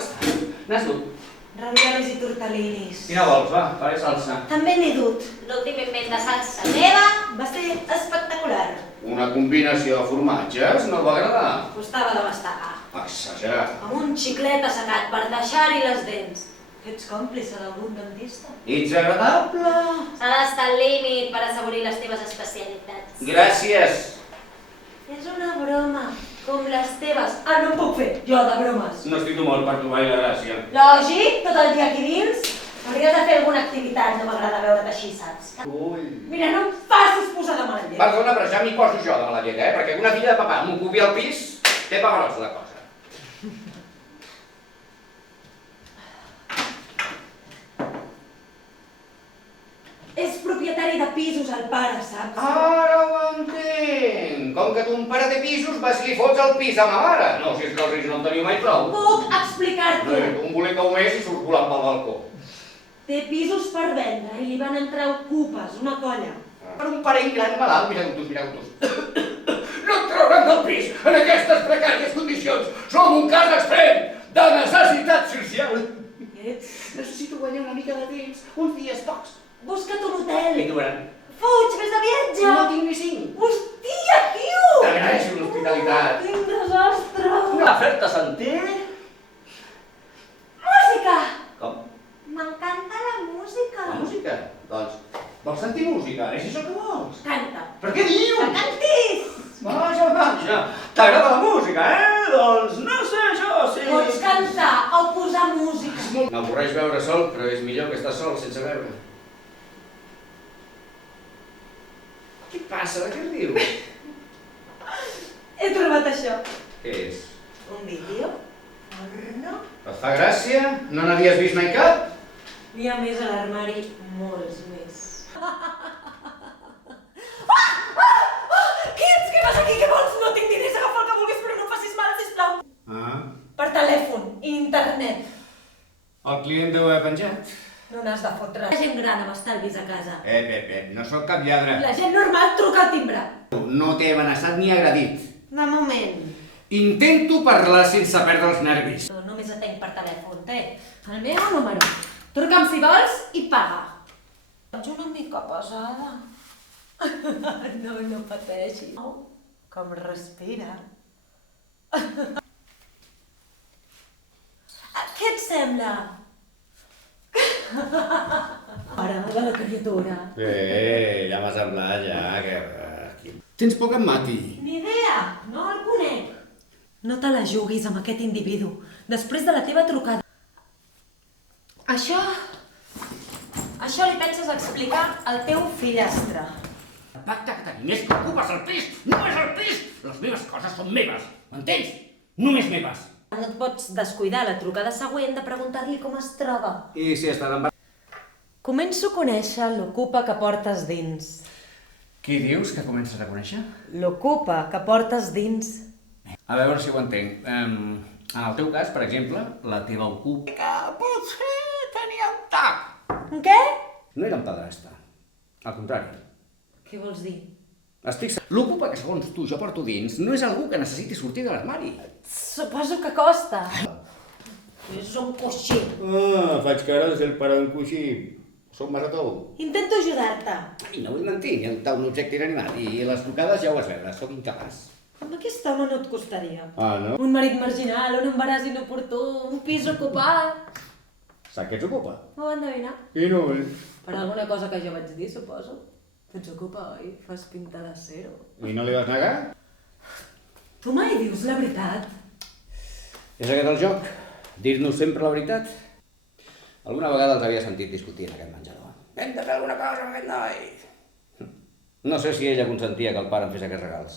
estat? N'has dut? Raviolis i tortellinis. Quina vols, va? Faré salsa. També n'he dut. L'últim invent de salsa meva. Va ser espectacular. Una combinació de formatges no va agradar. Costava de mastegar. Exagerat. Amb un xiclet assecat per deixar-hi les dents. Que ets còmplice d'algun dentista? Ets agradable. S'ha d'estar al límit per assaborir les teves especialitats. Gràcies. És una broma, com les teves. Ah, no em puc fer, jo de bromes. No estic d'humor per trobar-hi la gràcia. Lògic, tot el dia aquí dins. Hauries de fer alguna activitat, no m'agrada veure't així, saps? Ui. Mira, no em facis posar de mal llet. Perdona, però ja m'hi poso jo de la llet, Perquè una filla de papà m'ocupi al pis, té paperots la cosa. És propietari de pisos, el pare, saps? Ara ho entenc. Com que ton pare té pisos, vas i li fots el pis a ma mare. No, si és que els rics no en teniu mai prou. Puc explicar-t'ho. Un bolet un mes i surts volant pel balcó. Té pisos per vendre i li van entrar ocupes, una colla. Per un parell gran malalt, mira com tu. No et trauran del pis en aquestes precàries condicions. Som un cas extrem de necessitat social. Necessito guanyar una mica de temps, uns dies pocs. Busca't un hotel. I duran. Fuig, vés de viatge. No tinc ni 5. Hòstia, Quiu! T'agraeixo l'hospitalitat. Quin desastre. Una oferta sentir? Música! Com? M'encanta la música. La música? Doncs, vols sentir música? És això que vols? Canta. Per què dius? Que cantis! Vaja. T'agrada la música, Doncs no sé, jo sí. Pots cantar o posar música. M'avorreix veure sol, però és millor que estar sol sense veure. Què passa? De què rius? He trobat això. Què és? Un vídeo? Porno? Et fa gràcia? No n'havies vist mai cap? N'hi ha més a l'armari, molts més. Què ets? Què fas aquí? Què vols? No tinc diners, agafa el que vulguis, però no em facis mal, sisplau. Per telèfon, internet. El client deu haver penjat. No n'has de fotre. La gent gran amb estalvis a casa. No sóc cap lladre. La gent normal truca al timbre. No t'he amenaçat ni agredit. De moment. Intento parlar sense perdre els nervis. No, només atenc per telèfon, té. El meu número. Truca'm si vols i paga. Ets una mica pesada. No pateixis. Com respira. Què et sembla? Ara, de la criatura. Ja m'ha semblat, que... Tens por que em mati? Ni idea, no el conec. No te la juguis amb aquest individu, després de la teva trucada. Això li penses explicar al teu fillastre. El pacte que tenim és que ocupes el pis, només el pis! Les meves coses són meves, m'entens? Només meves. No et pots descuidar la trucada següent de preguntar-li com es troba. I si estàs embarazada? Començo a conèixer l'ocupa que portes dins. Qui dius que comences a conèixer? L'ocupa que portes dins. A veure si ho entenc. En el teu cas, per exemple, la teva ocupa... Que potser tenia un tac. Què? No era un pedrasta. Al contrari. Què vols dir? L'ocupa que segons tu jo porto dins no és algú que necessiti sortir de l'armari. Suposo que costa. És un coixí. Faig cara de ser el pare d'un coixí. Soc massa tou. Intento ajudar-te. Ai, no vull mentir, ni adoptar un objecte inanimat. I les trucades ja ho vas veure, sóc incapaç. Amb aquesta home no et costaria. Ah, no? Un marit marginal, un embaràs inoportú, un pis ocupat. Saps què ets ocupa? M'ho van endevinar. I no. Per alguna cosa que jo vaig dir, suposo. Ets ocupa, oi? Fas pinta de ser-ho. I no li vas negar? Tu mai dius la veritat? És aquest el joc? Dir-nos sempre la veritat? Alguna vegada els havia sentit discutir en aquest menjador. Hem de fer alguna cosa amb aquest noi. No sé si ella consentia que el pare em fes aquests regals.